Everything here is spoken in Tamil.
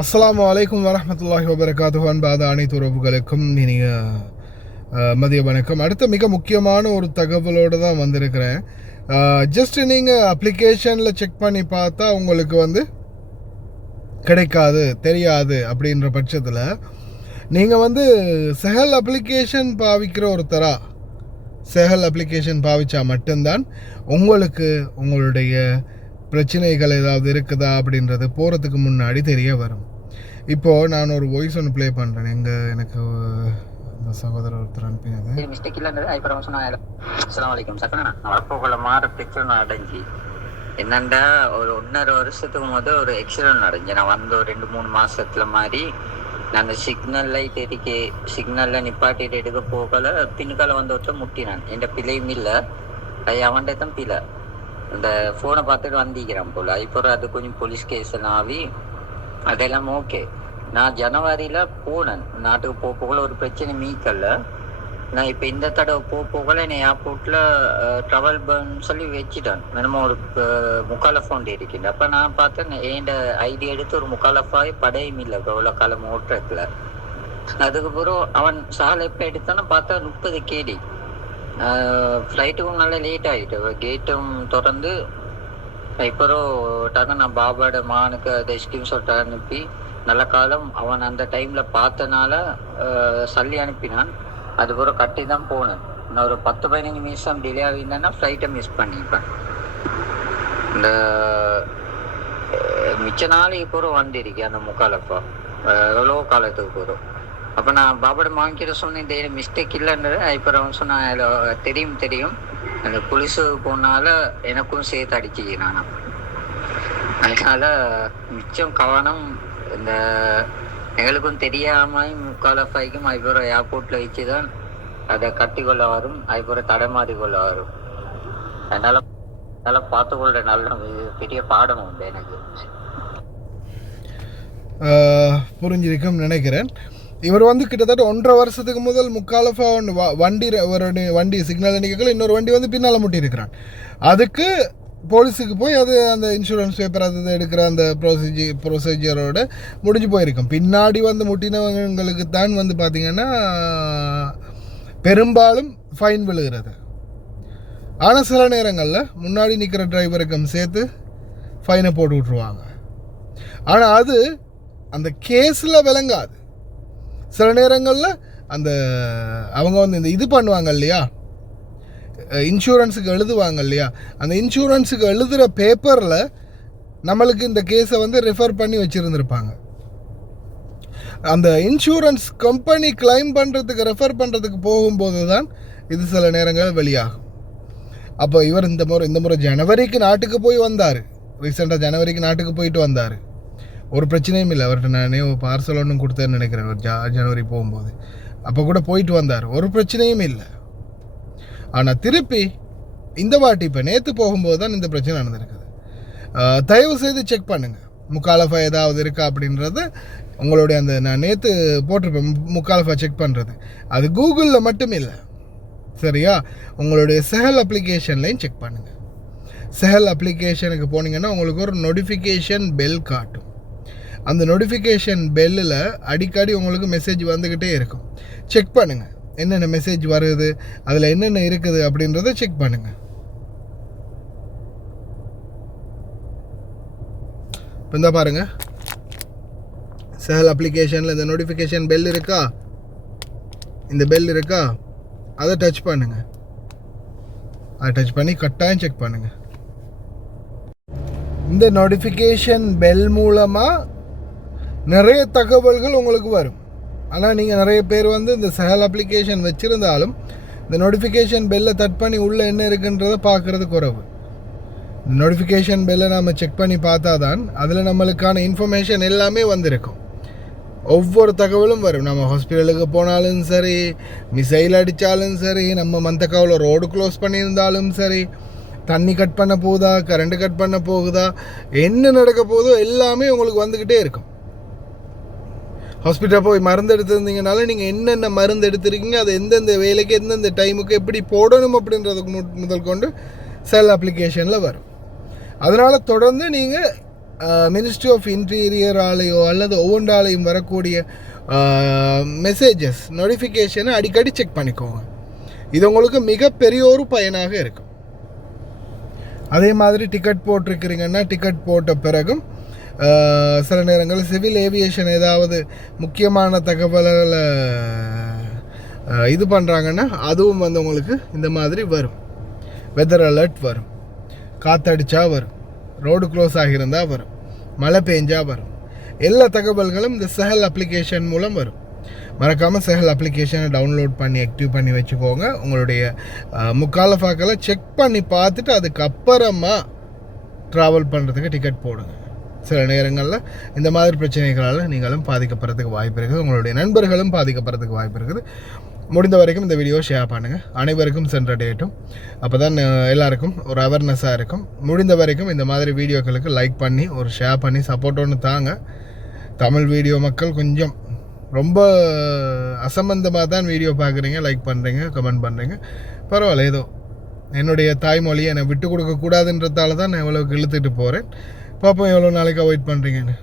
அஸ்ஸலாமு அலைக்கும் வரஹ்மத்துல்லாஹி வபரகாத்துஹு. அன்பாத அனைத்து உறவுகளுக்கும் இனிய மதிய வணக்கம். அடுத்த மிக முக்கியமான ஒரு தகவலோடு தான் வந்திருக்கிறேன். ஜஸ்ட் நீங்கள் அப்ளிகேஷனில் செக் பண்ணி பார்த்தா உங்களுக்கு கிடைக்காது, தெரியாது அப்படின்ற பட்சத்தில் நீங்கள் செஹல் அப்ளிகேஷன் பாவிக்கிற ஒருத்தரா, செஹல் அப்ளிகேஷன் பாவிச்சா மட்டும்தான் உங்களுக்கு உங்களுடைய பிரச்சனைகள் ஏதாவது இருக்குதா அப்படின்றது போகிறதுக்கு முன்னாடி தெரிய வரும். இப்போது நான் ஒரு வாய்ஸ் ஒன்று ப்ளே பண்ணுறேன். எனக்கு இந்த சகோதரர் ஒருத்தர் அனுப்பினது. மிஸ்டேக் இல்லைன்றது அதுக்கப்புறம் சொன்னாங்க. அஸ்ஸலாமு அலைக்கும் சக்கனா வரப்போக்குள்ள மாற பிரச்சனை நடந்துச்சு. என்னண்டா ஒரு 1.5 வருஷத்துக்கு முதல் ஒரு ஆக்சிடென்ட் நடந்துச்சு. நான் வந்து ஒரு 2-3 மாசத்துல மாதிரி நான் சிக்னல் லைட் எரிக்க சிக்னல்ல நிப்பாட்டிட்டு எடுக்க போகல பின்னுக்கால வந்து ஒருத்தர் முட்டினான். என் பிள்ளையும் இல்லை, அது அவன்கிட்ட தான் பிள்ளை. அந்த ஃபோனை பார்த்துட்டு வந்திக்கிறான் போல. இப்போ அது கொஞ்சம் போலீஸ் கேஸ் எல்லாம் ஆகி அதெல்லாம் ஓகே. நான் ஜனவரியில் போனேன் நாட்டுக்கு போகல, ஒரு பிரச்சனை மீக்கல்ல. நான் இப்போ இந்த தடவை போகல என்னை ஏர்போர்ட்டில் ட்ராவல் பன்னு சொல்லி வச்சுட்டான். நம்ம ஒரு முக்காலஃபோன் இருக்கின்ற. அப்போ நான் பார்த்தேன் என் ஐடி எடுத்து ஒரு முக்காலஃபாய் படையும் இல்லை எவ்வளோ காலம் ஓட்டுறதுல. அதுக்கப்புறம் அவன் சாலை எப்போ எடுத்தானு பார்த்தா 30 KD. ஃப்ளைட்டுக்கும் நல்லா லேட் ஆகிட்டு, கேட்டும் திறந்து. இப்போரும் டக்கு நான் பாபாவோட மானுக்கு அதை ஸ்கிரீன்ஷாட் அனுப்பி நல்ல காலம் அவன் அந்த டைமில் பார்த்தனால சல்லி அனுப்பினான். அதுக்கப்புறம் கட்டி தான் போனேன். நான் ஒரு 10-15 நிமிஷம் டிலே ஆகிருந்தேன்னா ஃப்ளைட்டை மிஸ் பண்ணிப்பேன். இந்த மிச்ச நாள் இப்போரும் வந்திருக்கேன் அந்த முக்காலப்பா எவ்வளோ காலத்துக்கு போகிறோம். அப்போ நான் பாபாவோட மாங்கிட்ட சொன்னேன் இந்த மிஸ்டேக் இல்லைன்றது. இப்போ அவன் சொன்னான் தெரியும் அந்த புலிசு போனால எனக்கும் சேர்த்து அடிச்சுக்கிறான். அதனால மிச்சம் கவனம். இந்த எங்களுக்கும் தெரியாமல் முக்காலஃபாய்க்கும் அதுக்கப்புறம் ஏர்போர்ட்டில் வச்சு தான் அதை கட்டி கொள்ள வரும், அதுக்கப்புறம் தடமாறி கொள்ள வரும். அதனால பார்த்துக்கொள்ற நல்ல பெரிய பாடம் உண்டு எனக்கு. புரிஞ்சிருக்கும் நினைக்கிறேன். இவர் கிட்டத்தட்ட 1.5 வருஷத்துக்கு முதல் முக்காலஃபா வண்டி சிக்னல் நிற்கல, இன்னொரு வண்டி பின்னால் முட்டியிருக்கிறான். அதுக்கு போலீஸுக்கு போய் அந்த இன்சூரன்ஸ் பேப்பர் அது எடுக்கிற அந்த ப்ரொசீஜரோட முடிஞ்சு போயிருக்கும். பின்னாடி முட்டினவங்களுக்கு தான் பார்த்திங்கன்னா பெரும்பாலும் ஃபைன் விழுகிறது. ஆனால் சில நேரங்களில் முன்னாடி நிற்கிற டிரைவருக்கும் சேர்த்து ஃபைனை போட்டு விட்ருவாங்க. ஆனால் அது அந்த கேஸில் விளங்காது. சில நேரங்களில் அவங்க இந்த இது பண்ணுவாங்க இல்லையா, இன்சூரன்ஸுக்கு எழுதுவாங்க இல்லையா, அந்த இன்சூரன்ஸுக்கு எழுதுகிற பேப்பரில் நம்மளுக்கு இந்த கேஸை ரெஃபர் பண்ணி வச்சுருந்துருப்பாங்க. அந்த இன்சூரன்ஸ் கம்பெனி கிளைம் பண்ணுறதுக்கு ரெஃபர் பண்ணுறதுக்கு போகும்போது தான் இது சில நேரங்கள் வெளியாகும். அப்போ இவர் இந்த முறை ஜனவரிக்கு நாட்டுக்கு போய் வந்தார். ரீசெண்டாக ஜனவரிக்கு நாட்டுக்கு போயிட்டு வந்தார். ஒரு பிரச்சனையும் இல்லை. அவர்கிட்ட நானே பார்சல் ஒன்றும் கொடுத்தேன்னு நினைக்கிறேன். ஒரு ஜனவரி போகும்போது அப்போ கூட போயிட்டு வந்தார், ஒரு பிரச்சனையும் இல்லை. ஆனால் திருப்பி இந்த வாட்டி இப்போ நேற்று போகும்போது தான் இந்த பிரச்சனை நடந்திருக்குது. தயவு செய்து செக் பண்ணுங்கள் முக்காலஃபா ஏதாவது இருக்கா அப்படின்றது. உங்களுடைய நான் நேற்று போட்டிருப்பேன் முக்காலஃபா செக் பண்ணுறது. அது கூகுளில் மட்டும் இல்லை, சரியா? உங்களுடைய செஹல் அப்ளிகேஷன்லையும் செக் பண்ணுங்கள். செஹல் அப்ளிகேஷனுக்கு போனீங்கன்னா உங்களுக்கு ஒரு நோட்டிஃபிகேஷன் பெல் காட்டும். அந்த நோட்டிஃபிகேஷன் பெல்லில் அடிக்கடி உங்களுக்கு மெசேஜ் வந்துக்கிட்டே இருக்கும். செக் பண்ணுங்கள் என்னென்ன மெசேஜ் வருது, அதில் என்னென்ன இருக்குது அப்படின்றத செக் பண்ணுங்கள். இப்போ இந்த பாருங்கள், செஹல் அப்ளிகேஷனில் இந்த நோட்டிஃபிகேஷன் பெல் இருக்கா, இந்த பெல் இருக்கா, அதை டச் பண்ணுங்கள். அதை டச் பண்ணி கட்டாயம் செக் பண்ணுங்கள். இந்த நோட்டிஃபிகேஷன் பெல் மூலமாக நிறைய தகவல்கள் உங்களுக்கு வரும். ஆனால் நீங்கள் நிறைய பேர் இந்த செஹல் அப்ளிகேஷன் வச்சுருந்தாலும் இந்த நோட்டிஃபிகேஷன் பெல்லை தட் பண்ணி உள்ளே என்ன இருக்குன்றதை பார்க்குறது குறைவு. நோட்டிஃபிகேஷன் பெல்லை நாம் செக் பண்ணி பார்த்தா தான் அதில் நம்மளுக்கான இன்ஃபர்மேஷன் எல்லாமே வந்திருக்கும். ஒவ்வொரு தகவலும் வரும். நம்ம ஹாஸ்பிட்டலுக்கு போனாலும் சரி, மிசைல் அடித்தாலும் சரி, நம்ம மந்தக்காவில் ரோடு க்ளோஸ் பண்ணியிருந்தாலும் சரி, தண்ணி கட் பண்ண போகுதா, கரண்ட்டு கட் பண்ண போகுதா, என்ன நடக்க போகுதோ எல்லாமே உங்களுக்கு வந்துக்கிட்டே இருக்கும். ஹாஸ்பிட்டல் போய் மருந்து எடுத்துருந்தீங்கனால நீங்கள் என்னென்ன மருந்து எடுத்துருக்கீங்க, அது எந்தெந்த வேலைக்கு எந்தெந்த டைமுக்கு எப்படி போடணும் அப்படின்றதுக்கு முதல் கொண்டு செல் அப்ளிகேஷனில் வரும். அதனால் தொடர்ந்து நீங்கள் மினிஸ்ட்ரி ஆஃப் இன்டீரியராலேயோ அல்லது ஒவ்வொன்றாலையும் வரக்கூடிய மெசேஜஸ் நோட்டிஃபிகேஷனை அடிக்கடி செக் பண்ணிக்கோங்க. இது உங்களுக்கு மிகப்பெரிய ஒரு பயனாக இருக்கும். அதே மாதிரி டிக்கெட் போட்டிருக்கிறீங்கன்னா டிக்கெட் போட்ட பிறகும் சில நேரங்களில் சிவில் ஏவியேஷன் ஏதாவது முக்கியமான தகவல்களை இது பண்ணுறாங்கன்னா அதுவும் வந்து உங்களுக்கு இந்த மாதிரி வரும். வெதர் அலர்ட் வரும், காற்றடிச்சா வரும், ரோடு க்ளோஸ் ஆகியிருந்தால் வரும், மழை பெஞ்சா வரும். எல்லா தகவல்களும் இந்த சஹல் அப்ளிகேஷன் மூலம் வரும். மறக்காமல் சஹல் அப்ளிகேஷனை டவுன்லோட் பண்ணி ஆக்டிவ் பண்ணி வச்சுக்கோங்க. உங்களுடைய முக்காலஃபாக்களை செக் பண்ணி பார்த்துட்டு அதுக்கப்புறமா ட்ராவல் பண்ணுறதுக்கு டிக்கெட் போடுங்க. சில நேரங்களில் இந்த மாதிரி பிரச்சனைகளால் நீங்களும் பாதிக்கப்படுறதுக்கு வாய்ப்பு இருக்குது, உங்களுடைய நண்பர்களும் பாதிக்கப்படுறதுக்கு வாய்ப்பு இருக்குது. முடிந்த வரைக்கும் இந்த வீடியோ ஷேர் பண்ணுங்கள், அனைவருக்கும் சென்றடையட்டும். அப்போ தான் எல்லாருக்கும் ஒரு அவேர்னஸாக இருக்கும். முடிந்த வரைக்கும் இந்த மாதிரி வீடியோக்களுக்கு லைக் பண்ணி ஒரு ஷேர் பண்ணி சப்போர்ட் ஒன்று தாங்க. தமிழ் வீடியோ மக்கள் கொஞ்சம் ரொம்ப அசம்பந்தமாக தான் வீடியோ பார்க்குறீங்க, லைக் பண்ணுறீங்க, கமெண்ட் பண்ணுறீங்க. பரவாயில்ல, ஏதோ என்னுடைய தாய்மொழியை என்னை விட்டு கொடுக்கக்கூடாதுன்றதால தான் நான் எவ்வளோக்கு இழுத்துட்டு போகிறேன். பார்ப்போம் எவ்வளோ நாளைக்கு அவாய்ட் பண்ணுறீங்கன்னு.